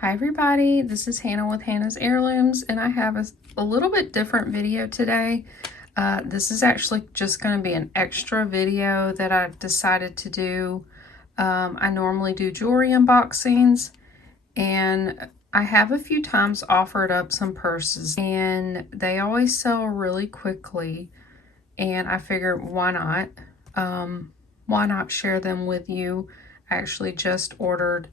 Hi everybody, this is Hannah with Hannah's Heirlooms, and I have a little bit different video today. This is actually just going to be an extra video that I decided to do. I normally do jewelry unboxings, and I have a few times offered up some purses, and they always sell really quickly, and I figured why not? Why not share them with you? I actually just ordered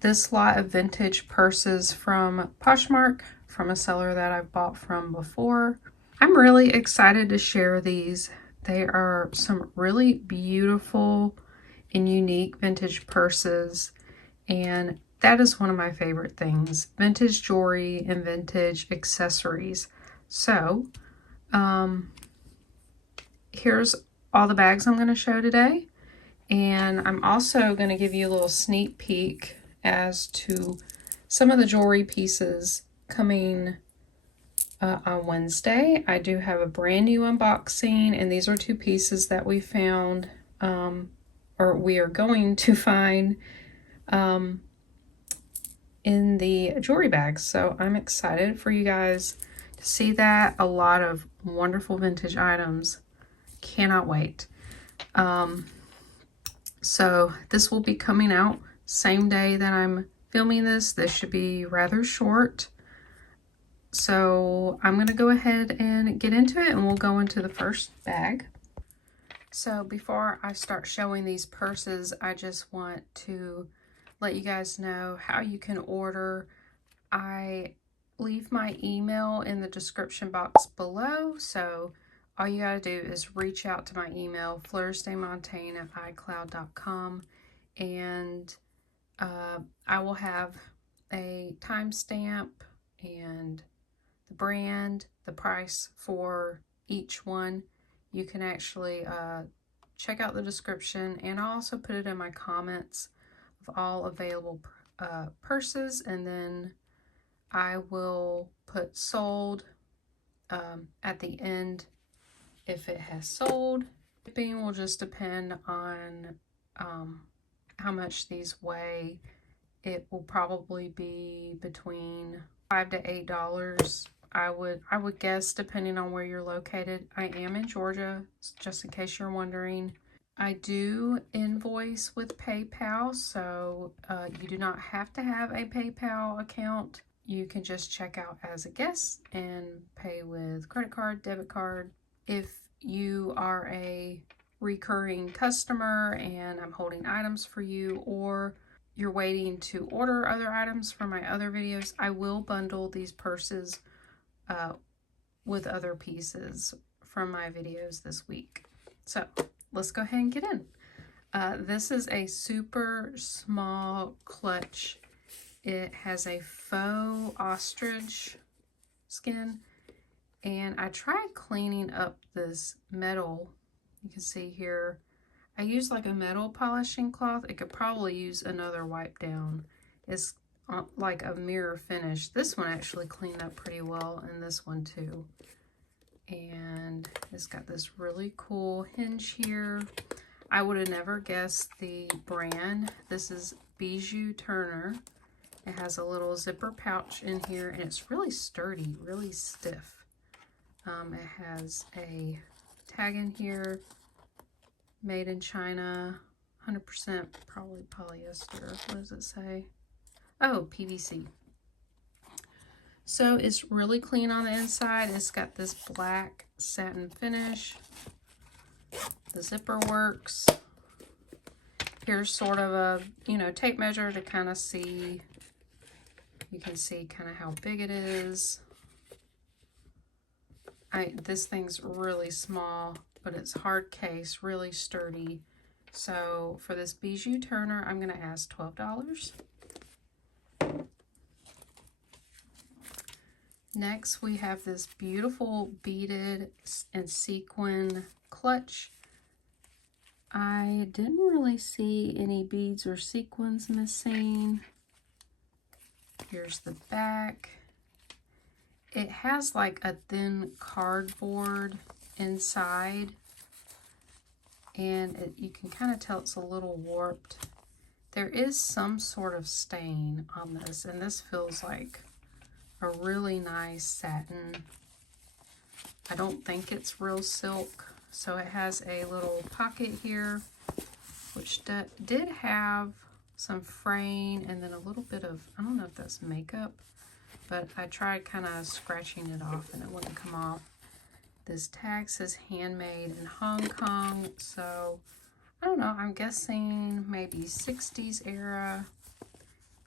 this lot of vintage purses from Poshmark, from a seller that I've bought from before. I'm really excited to share these. They are some really beautiful and unique vintage purses, and that is one of my favorite things, vintage jewelry and vintage accessories. So here's all the bags I'm going to show today, and I'm also going to give you a little sneak peek as to some of the jewelry pieces coming on Wednesday. I do have a brand new unboxing, and these are two pieces that we found, or we are going to find in the jewelry bags. So I'm excited for you guys to see that. A lot of wonderful vintage items. Cannot wait. So this will be coming out same day that I'm filming this. This should be rather short. So I'm going to go ahead and get into it, and we'll go into the first bag. So before I start showing these purses, I just want to let you guys know how you can order. I leave my email in the description box below, so all you gotta do is reach out to my email, fleursdemontagne@icloud.com, and I will have a timestamp and the brand, the price for each one. You can actually check out the description, and I'll also put it in my comments of all available purses, and then I will put sold at the end if it has sold. Shipping will just depend on how much these weigh. It will probably be between $5 to $8. I would guess, depending on where you're located. I am in Georgia, just in case you're wondering. I do invoice with PayPal, so you do not have to have a PayPal account. You can just check out as a guest and pay with credit card, debit card. If you are a recurring customer and I'm holding items for you, or you're waiting to order other items from my other videos, I will bundle these purses with other pieces from my videos this week. So let's go ahead and get in. This is a super small clutch. It has a faux ostrich skin, and I tried cleaning up this metal. You can see here, I used like a metal polishing cloth. It could probably use another wipe down. It's like a mirror finish. This one actually cleaned up pretty well, and this one too. And it's got this really cool hinge here. I would have never guessed the brand. This is Bijou Terner. It has a little zipper pouch in here, and it's really sturdy, really stiff. It has a tag in here, made in China, 100% probably polyester. What does it say? Oh, PVC. So it's really clean on the inside. It's got this black satin finish. The zipper works. Here's sort of a, tape measure to kind of see. You can see kind of how big it is. This thing's really small, but it's hard case, really sturdy. So for this Bijou Terner, I'm going to ask $12. Next, we have this beautiful beaded and sequin clutch. I didn't really see any beads or sequins missing. Here's the back. It has like a thin cardboard inside, and you can kind of tell it's a little warped. There is some sort of stain on this, and this feels like a really nice satin. I don't think it's real silk. So it has a little pocket here, which did have some fraying and then a little bit of, I don't know if that's makeup, but I tried kind of scratching it off and it wouldn't come off. This tag says handmade in Hong Kong, so I don't know, I'm guessing maybe 60s era.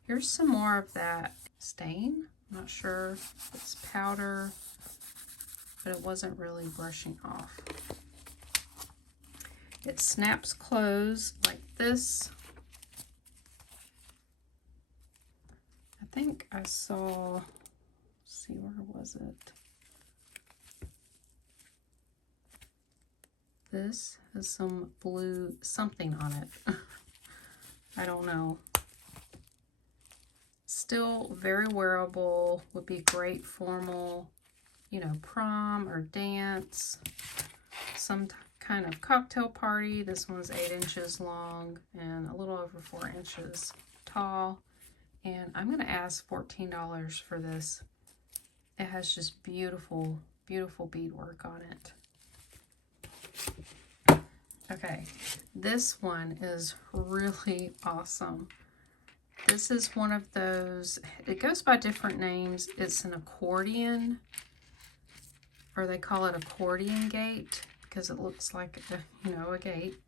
Here's some more of that stain. I'm not sure if it's powder, but it wasn't really brushing off. It snaps closed like this. I think I saw, let's see, where was it? This has some blue something on it. I don't know. Still very wearable, would be great formal, you know, prom or dance, some kind of cocktail party. This one's 8 inches long and a little over 4 inches tall. And I'm going to ask $14 for this. It has just beautiful, beautiful beadwork on it. Okay, this one is really awesome. This is one of those, it goes by different names. It's an accordion, or they call it accordion gate because it looks like a, you know, a gate.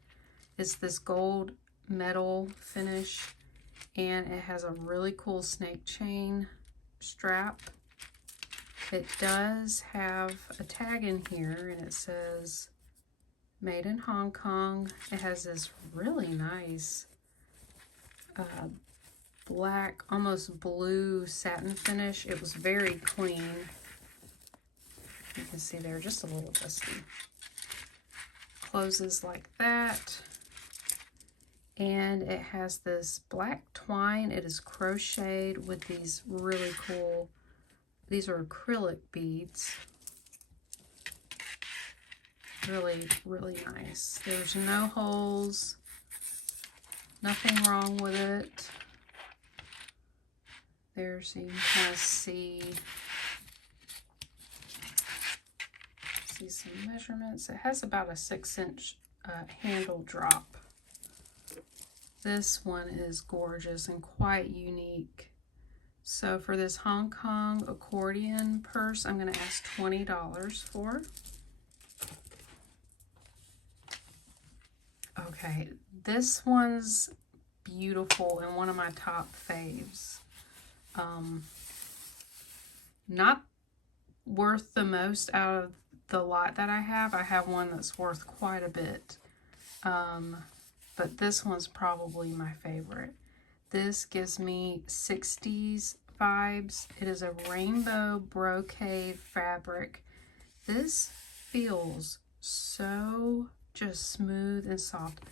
It's this gold metal finish, and it has a really cool snake chain strap. It does have a tag in here, and it says made in Hong Kong. It has this really nice black, almost blue satin finish. It was very clean. You can see they're just a little dusty. Closes like that. And it has this black twine. It is crocheted with these really cool, these are acrylic beads. Really, really nice. There's no holes, nothing wrong with it. There's, you can kind of see some measurements. It has about a 6-inch handle drop. This one is gorgeous and quite unique. So for this Hong Kong accordion purse, I'm going to ask $20 for. Okay, this one's beautiful and one of my top faves. Not worth the most out of the lot that I have. I have one that's worth quite a bit. But this one's probably my favorite. This gives me 60s vibes. It is a rainbow brocade fabric. This feels so just smooth and soft.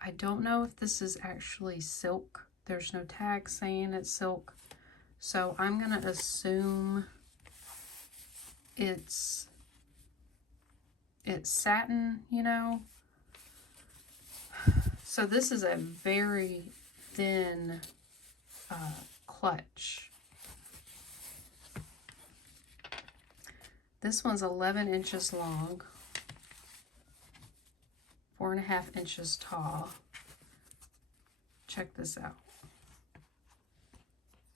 I don't know if this is actually silk. There's no tag saying it's silk. So I'm going to assume it's satin, you know. So this is a very thin clutch. This one's 11 inches long, 4.5 inches tall. Check this out.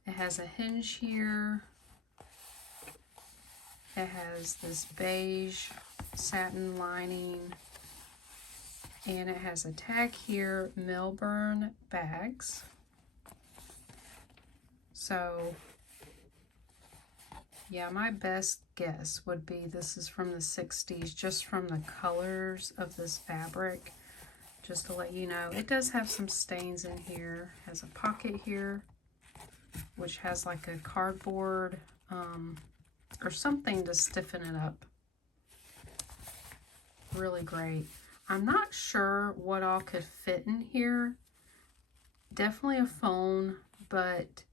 It has a hinge here. It has this beige satin lining. And it has a tag here, Melbourne bags. So, yeah, my best guess would be this is from the 60s, just from the colors of this fabric. Just to let you know, it does have some stains in here. It has a pocket here, which has like a cardboard or something to stiffen it up. Really great. I'm not sure what all could fit in here. Definitely a phone, but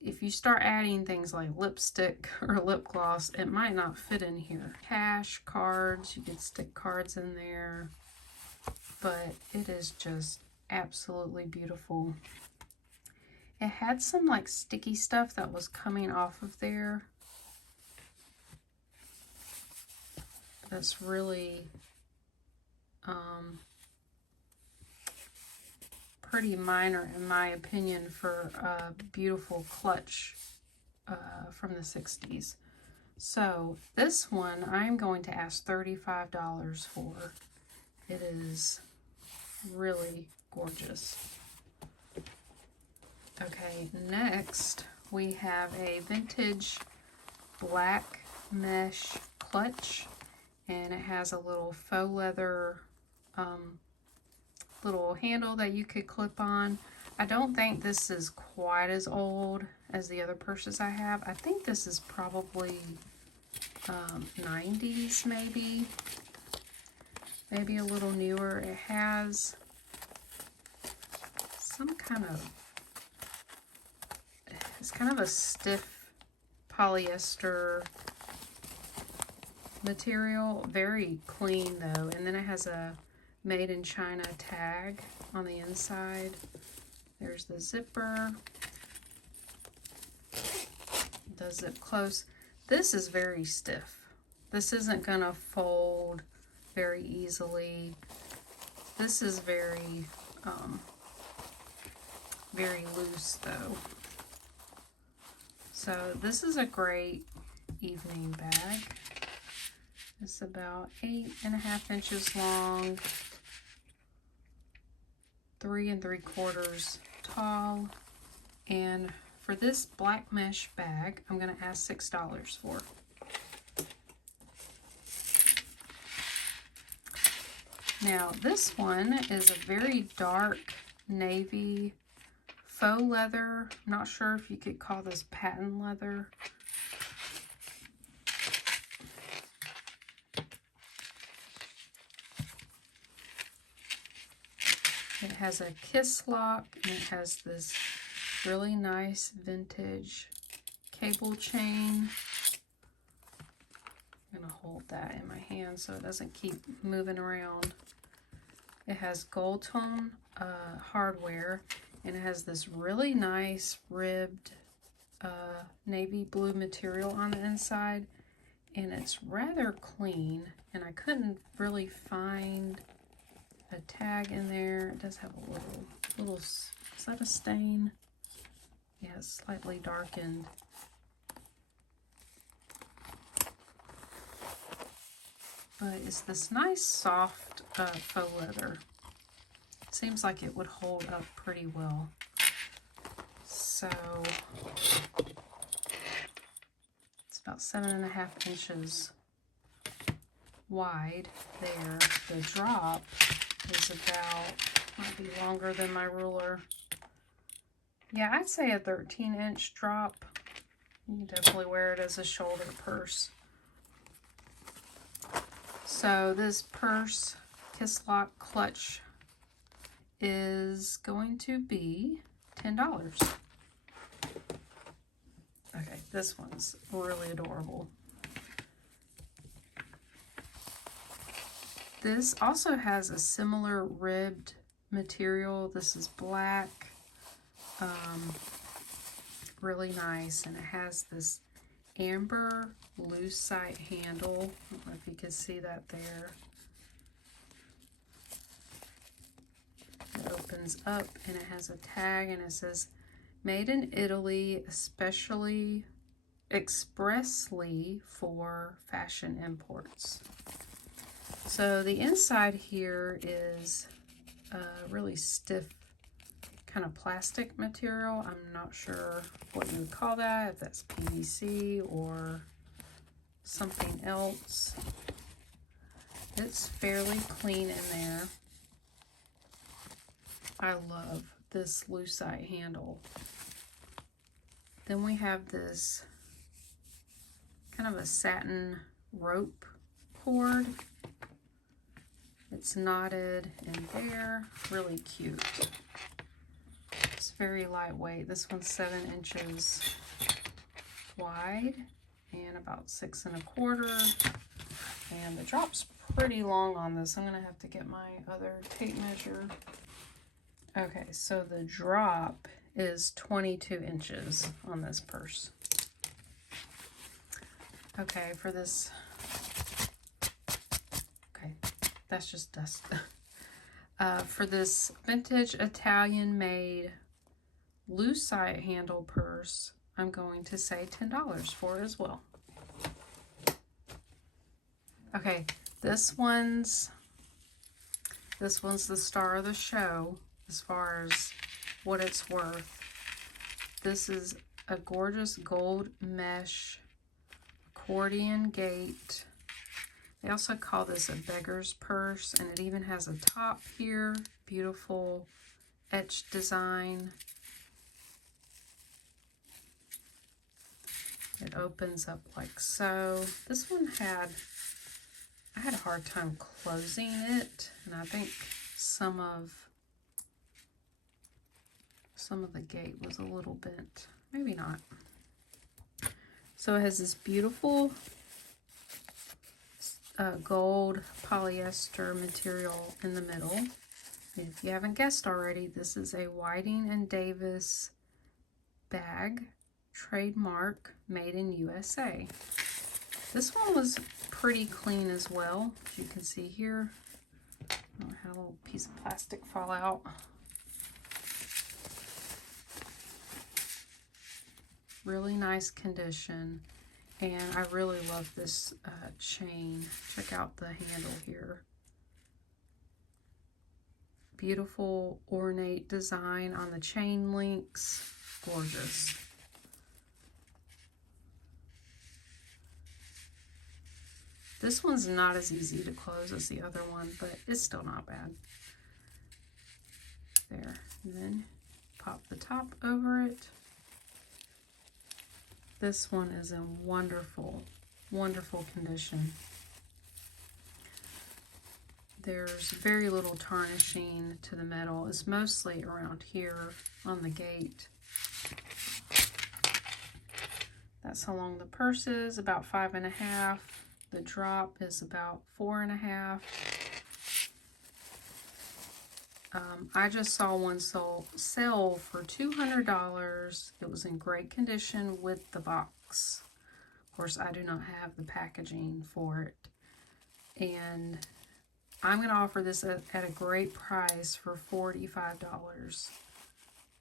if you start adding things like lipstick or lip gloss, it might not fit in here. Cash, cards, you could stick cards in there, but it is just absolutely beautiful. It had some like sticky stuff that was coming off of there. That's really pretty minor in my opinion for a beautiful clutch from the 60s. So this one I'm going to ask $35 for. It is really gorgeous. Okay, next we have a vintage black mesh clutch, and it has a little faux leather little handle that you could clip on. I don't think this is quite as old as the other purses I have. I think this is probably 90s maybe a little newer. It has some kind of, it's kind of a stiff polyester material, very clean though, and then it has a made in China tag on the inside. There's the zipper. It does zip close. This is very stiff. This isn't gonna fold very easily. This is very very loose though. So this is a great evening bag. It's about 8.5 inches long, 3 3/4 tall, and for this black mesh bag, I'm gonna ask $6 for. Now this one is a very dark navy faux leather. I'm not sure if you could call this patent leather. It has a kiss lock, and it has this really nice vintage cable chain. I'm gonna hold that in my hand so it doesn't keep moving around. It has gold tone hardware, and it has this really nice ribbed navy blue material on the inside, and it's rather clean, and I couldn't really find a tag in there. It does have a little, is that a stain? Yeah, it's slightly darkened. But it's this nice soft faux leather. It seems like it would hold up pretty well. So it's about 7.5 inches wide there. The drop is about, might be longer than my ruler. Yeah, I'd say a 13-inch drop. You can definitely wear it as a shoulder purse. So this purse kiss lock clutch is going to be $10. Okay, this one's really adorable. This also has a similar ribbed material. This is black, really nice, and it has this amber lucite handle. I don't know if you can see that there. It opens up and it has a tag, and it says made in Italy, expressly for fashion imports. So the inside here is a really stiff kind of plastic material. I'm not sure what you would call that, if that's PVC or something else. It's fairly clean in there. I love this lucite handle. Then we have this kind of a satin rope cord. It's knotted in there, really cute. It's very lightweight. This one's 7 inches wide and about 6 1/4. And the drop's pretty long on this. I'm gonna have to get my other tape measure. Okay, so the drop is 22 inches on this purse. Okay, for this, okay, that's just dust. For this vintage Italian made lucite handle purse, I'm going to say $10 for it as well. Okay, this one's the star of the show as far as what it's worth. This is a gorgeous gold mesh accordion gate. They also call this a beggar's purse, and it even has a top here. Beautiful etched design. It opens up like so. This one I had a hard time closing it, and I think some of the gate was a little bent. Maybe not. So it has this beautiful gold polyester material in the middle. And if you haven't guessed already, this is a Whiting and Davis bag, trademark, made in USA. This one was pretty clean as well, as you can see here. I had a little piece of plastic fall out. Really nice condition, and I really love this chain. Check out the handle here. Beautiful ornate design on the chain links. Gorgeous. This one's not as easy to close as the other one, but it's still not bad. There, and then pop the top over it. This one is in wonderful, wonderful condition. There's very little tarnishing to the metal. It's mostly around here on the gate. That's how long the purse is, about 5.5. The drop is about 4.5. I just saw one sell for $200. It was in great condition with the box. Of course, I do not have the packaging for it. And I'm going to offer this at a great price for $45.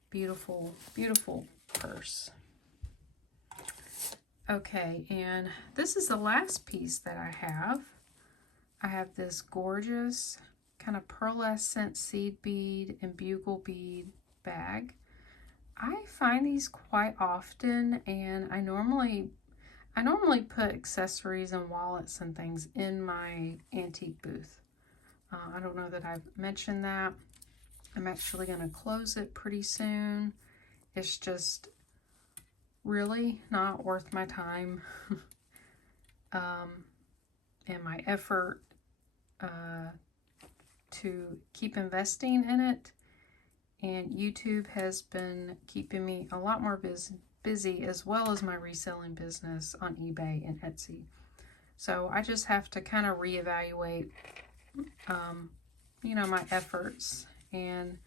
Beautiful, beautiful purse. Okay, and this is the last piece that I have. I have this gorgeous kind of pearlescent seed bead and bugle bead bag. I find these quite often, and I normally put accessories and wallets and things in my antique booth. I don't know that I've mentioned that. I'm actually going to close it pretty soon. It's just really not worth my time and my effort to keep investing in it. And YouTube has been keeping me a lot more busy, as well as my reselling business on eBay and Etsy. So I just have to kind of reevaluate you know, my efforts, and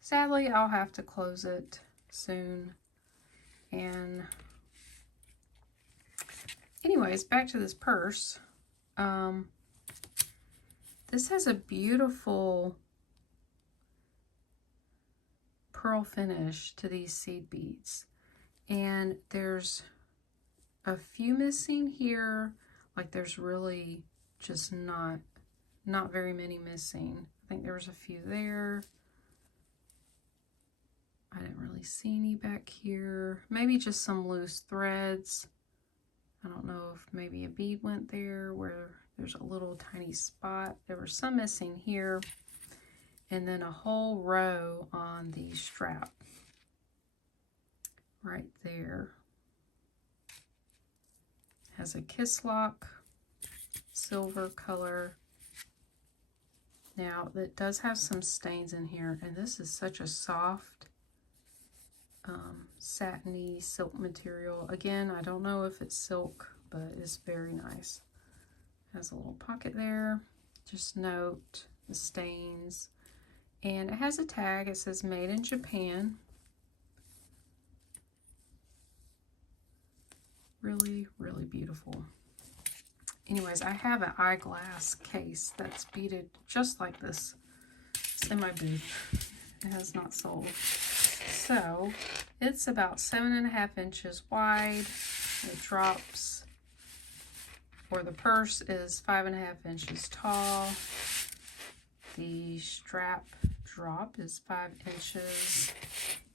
sadly I'll have to close it soon. And anyways, back to this purse. This has a beautiful pearl finish to these seed beads, and there's a few missing here. Like, there's really just not very many missing. I think there was a few there. I didn't really see any back here. Maybe just some loose threads. I don't know if maybe a bead went there where there's a little tiny spot. There were some missing here. And then a whole row on the strap right there. Has a kiss lock, silver color. Now, that does have some stains in here, and this is such a soft, satiny silk material. Again, I don't know if it's silk, but it's very nice. Has a little pocket there. Just note the stains. And it has a tag. It says made in Japan. Really, really beautiful. Anyways, I have an eyeglass case that's beaded just like this. It's in my booth. It has not sold. So it's about 7.5 inches wide. It drops, or the purse is 5.5 inches tall. The strap drop is 5 inches.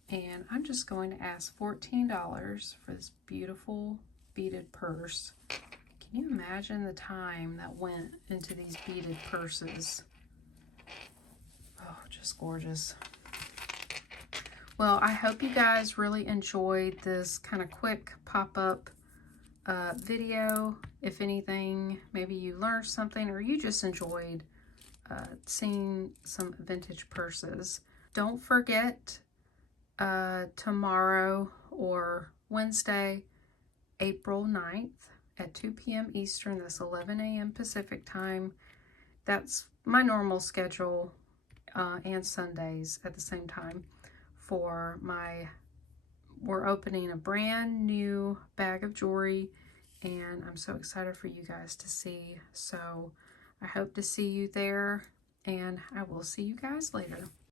And I'm just going to ask $14 for this beautiful beaded purse. Can you imagine the time that went into these beaded purses? Oh, just gorgeous. Well, I hope you guys really enjoyed this kind of quick pop-up video. If anything, maybe you learned something or you just enjoyed seeing some vintage purses. Don't forget, tomorrow or Wednesday, April 9th at 2 p.m. Eastern, that's 11 a.m. Pacific time. That's my normal schedule, and Sundays at the same time for we're opening a brand new bag of jewelry, and I'm so excited for you guys to see. So I hope to see you there, and I will see you guys later.